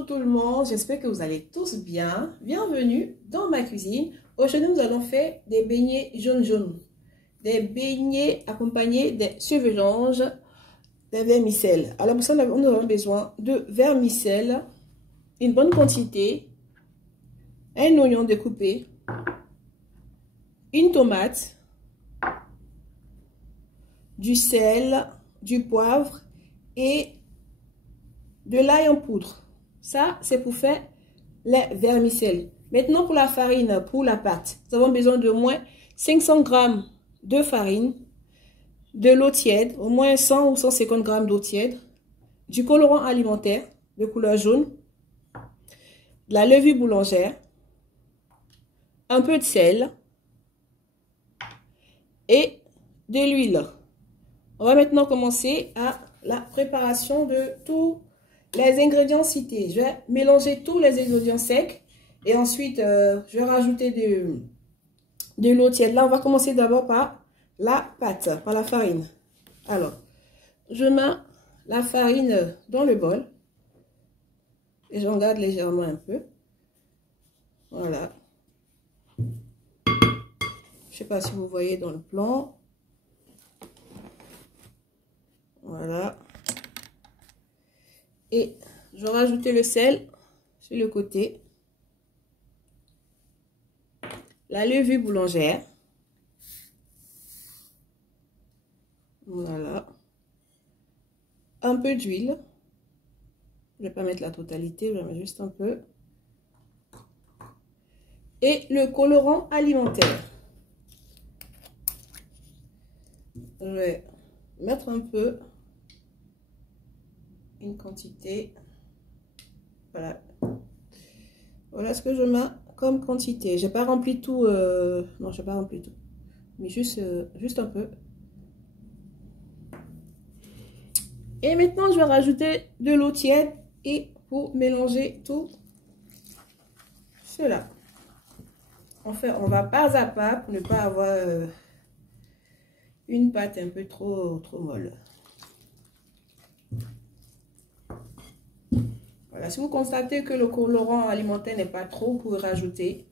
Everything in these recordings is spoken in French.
Bonjour tout le monde, j'espère que vous allez tous bien. Bienvenue dans ma cuisine. Aujourd'hui, nous allons faire des beignets jaunes. Des beignets accompagnés des surveillanges, des vermicelles. Alors pour ça, nous avons besoin de vermicelles, une bonne quantité, un oignon découpé, une tomate, du sel, du poivre et de l'ail en poudre. Ça, c'est pour faire les vermicelles. Maintenant, pour la farine, pour la pâte, nous avons besoin de moins 500 g de farine, de l'eau tiède, au moins 100 ou 150 g d'eau tiède, du colorant alimentaire de couleur jaune, de la levure boulangère, un peu de sel et de l'huile. On va maintenant commencer à la préparation de tous les ingrédients cités. Je vais mélanger tous les ingrédients secs et ensuite je vais rajouter de l'eau tiède. Là, on va commencer d'abord par la pâte, par la farine. Alors, je mets la farine dans le bol et j'en garde légèrement un peu. Voilà. Je ne sais pas si vous voyez dans le plan. Voilà. Et je vais rajouter le sel sur le côté. La levure boulangère. Voilà. Un peu d'huile. Je ne vais pas mettre la totalité, je vais mettre juste un peu. Et le colorant alimentaire. Je vais mettre un peu. Une quantité, voilà ce que je mets comme quantité. J'ai pas rempli tout, non, j'ai pas rempli tout, mais juste un peu. Et maintenant je vais rajouter de l'eau tiède et pour mélanger tout cela, on va pas à pas pour ne pas avoir une pâte un peu trop molle. Voilà, si vous constatez que le colorant alimentaire n'est pas trop, vous pouvez rajouter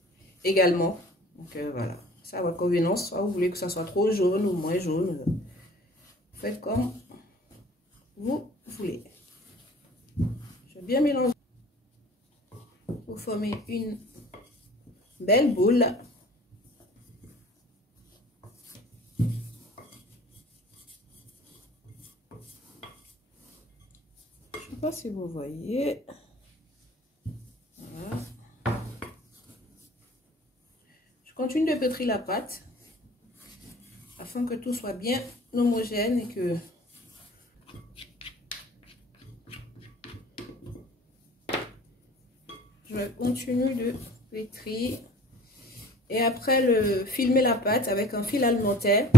également. Donc voilà, c'est à votre convenance. Soit vous voulez que ça soit trop jaune ou moins jaune. Faites comme vous voulez. Je vais bien mélanger pour former une belle boule. Je ne sais pas si vous voyez. Voilà. Je continue de pétrir la pâte afin que tout soit bien homogène et que je continue de pétrir. Et après, filmer la pâte avec un fil alimentaire.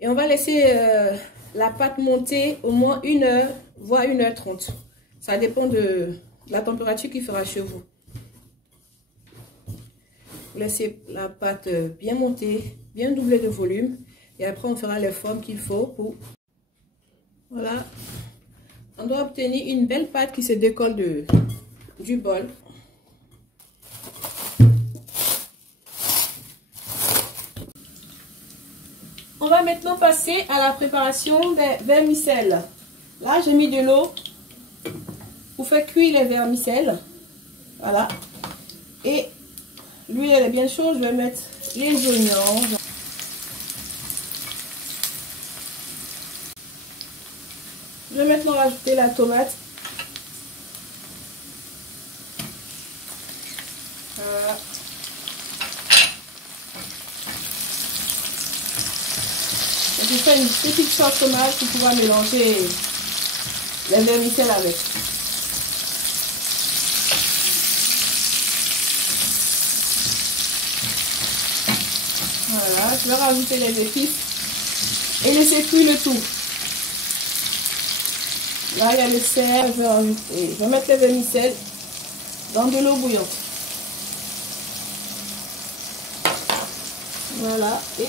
Et on va laisser la pâte monter au moins 1 heure, voire 1h30. Ça dépend de la température qu'il fera chez vous. Vous laissez la pâte bien monter, bien doubler de volume. Et après, on fera les formes qu'il faut pour... Voilà. On doit obtenir une belle pâte qui se décolle du bol. On va maintenant passer à la préparation des vermicelles. Là, j'ai mis de l'eau pour faire cuire les vermicelles. Voilà. Et l'huile, elle est bien chaude. Je vais mettre les oignons. Je vais maintenant rajouter la tomate. Voilà. Je fais une petite sauce tomate pour pouvoir mélanger les vermicelles avec. Voilà, je vais rajouter les épices et laisser cuire le tout. Là, il y a le sel, je vais mettre les vermicelles dans de l'eau bouillante. Voilà, et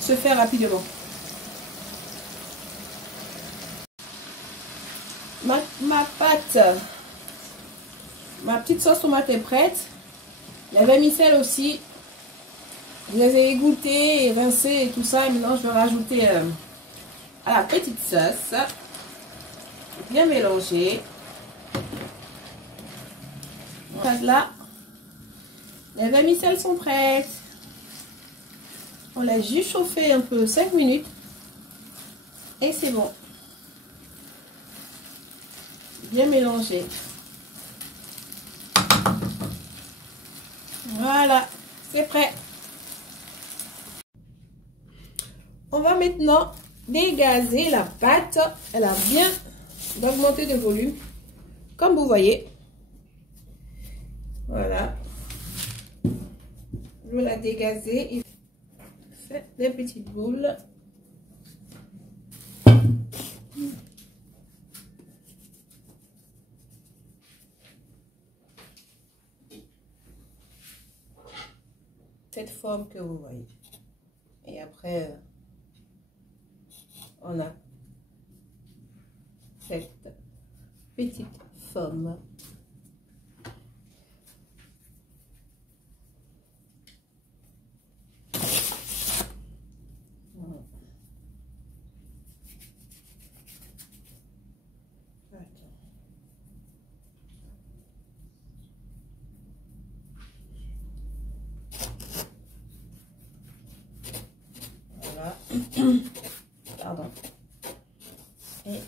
se fait rapidement. ma pâte, ma petite sauce tomate est prête. La vermicelle aussi, je les ai égouttées et rincées et tout ça. Et maintenant, je vais rajouter à la petite sauce. Bien mélanger. Là, les vermicelles sont prêtes. On l'a juste chauffé un peu 5 minutes. Et c'est bon. Bien mélangé. Voilà, c'est prêt. On va maintenant dégazer la pâte. Elle a bien augmenté de volume, comme vous voyez. Voilà. Je vais la dégazer et faire des petites boules. Cette forme que vous voyez. Et après, on a cette petite forme. Pardon. Et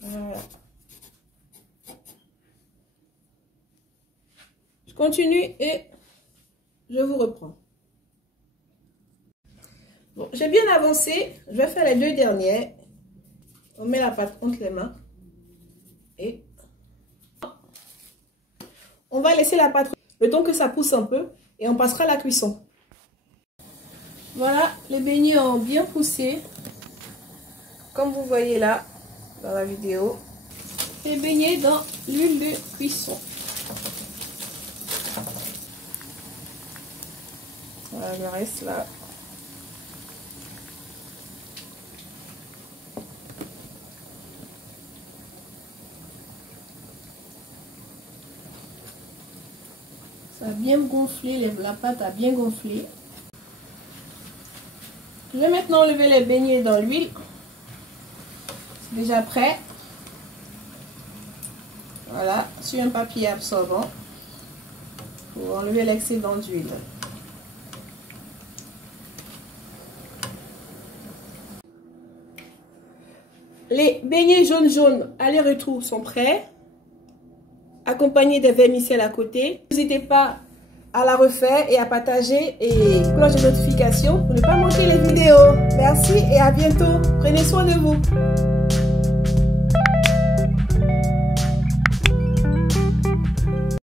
voilà. Je continue et je vous reprends. Bon, j'ai bien avancé. Je vais faire les deux dernières. On met la pâte entre les mains. Et on va laisser la pâte le temps que ça pousse un peu et on passera à la cuisson. Voilà, les beignets ont bien poussé, comme vous voyez là dans la vidéo. Les beignets dans l'huile de cuisson. Voilà, le reste là. Ça a bien gonflé, la pâte a bien gonflé. Je vais maintenant enlever les beignets dans l'huile. C'est déjà prêt. Voilà, sur un papier absorbant pour enlever l'excédent d'huile. Les beignets jaunes aller-retour sont prêts, accompagnés des vermicelles à côté. N'hésitez pas à la refaire et à partager et cloche de notification pour ne pas manquer les vidéos. Merci et à bientôt. Prenez soin de vous.